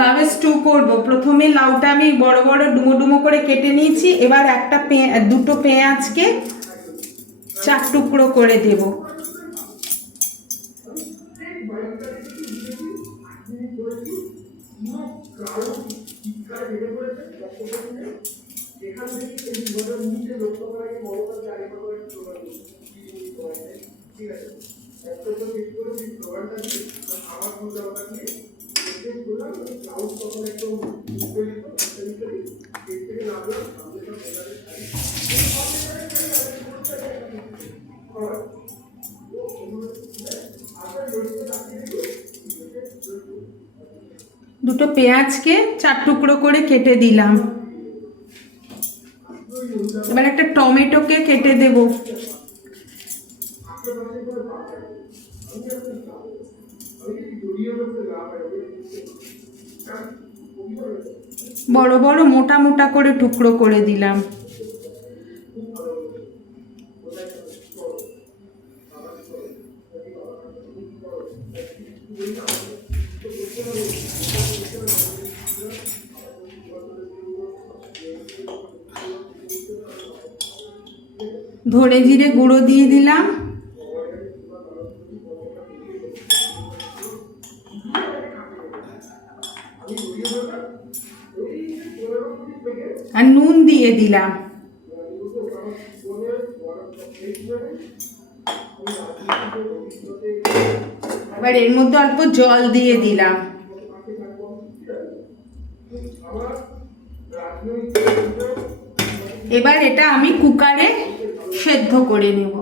লাউ স্টু করব। প্রথমে লাউটা আমি বড় বড় ডুমো ডুমো করে কেটে নিয়েছি। এবার দুটো পেঁয়াজকে 4 টুকরো করে দেব। দুটো পেঁয়াজকে 4 টুকরো করে কেটে দিলাম। এবার একটা টমেটোকে কেটে দেব। বড় বড় মোটা মোটা করে টুকরো করে দিলাম। ধনে জিরে গুঁড়ো দিয়ে দিলাম। আর নুন দিয়ে দিলাম। এবার এর মধ্যে অল্প জল দিয়ে দিলাম। এবার এটা আমি কুকারে সেদ্ধ করে নেব।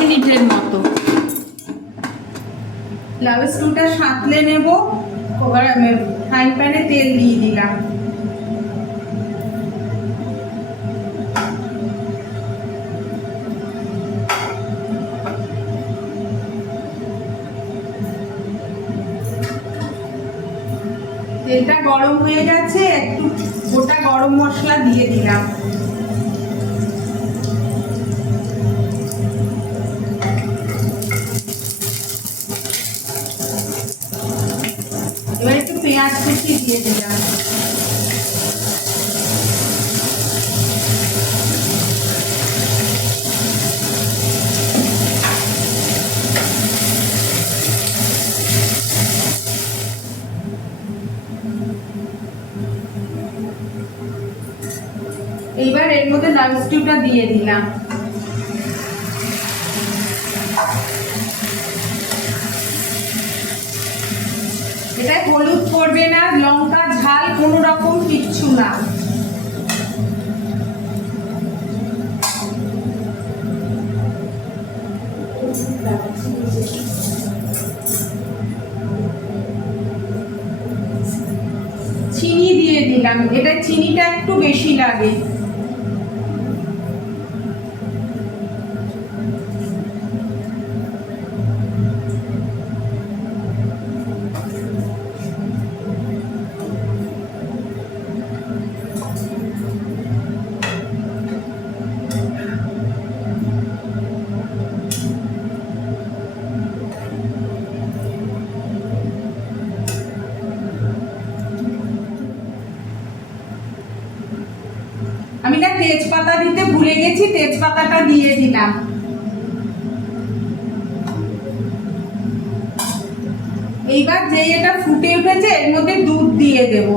মিনিটের মতো। লাউ স্টুটা সাঁতলে নেব। ফ্রাই প্যানে তেল দিয়ে দিলাম। তেলটা গরম হয়ে গেছে, একটু গোটা গরম মশলা দিয়ে দিলাম। এবার একটু পেঁয়াজ কুচি দিয়ে দিলাম। এইবার এর মধ্যে লাউ স্টুটা দিয়ে দিলাম। এটায় হলুদ পড়বে না, লঙ্কা ঝাল কোনো রকম কিচ্ছু না। চিনি দিয়ে দিলাম। এটা চিনিটা একটু বেশি লাগে। আমি না তেজপাতা দিতে ভুলে গেছি, তেজপাতাটা দিয়ে দিলাম। এইবার যে এটা ফুটে উঠেছে এর মধ্যে দুধ দিয়ে দেব।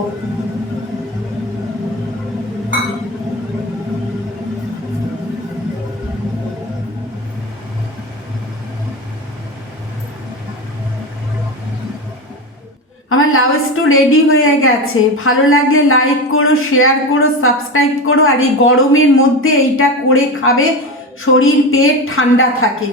আমার লাউ স্টু রেডি হয়ে গেছে। ভালো লাগলে লাইক করো, শেয়ার করো, সাবস্ক্রাইব করো। আর এই গরমের মধ্যে এইটা করে খাবে, শরীর পেট ঠান্ডা থাকে।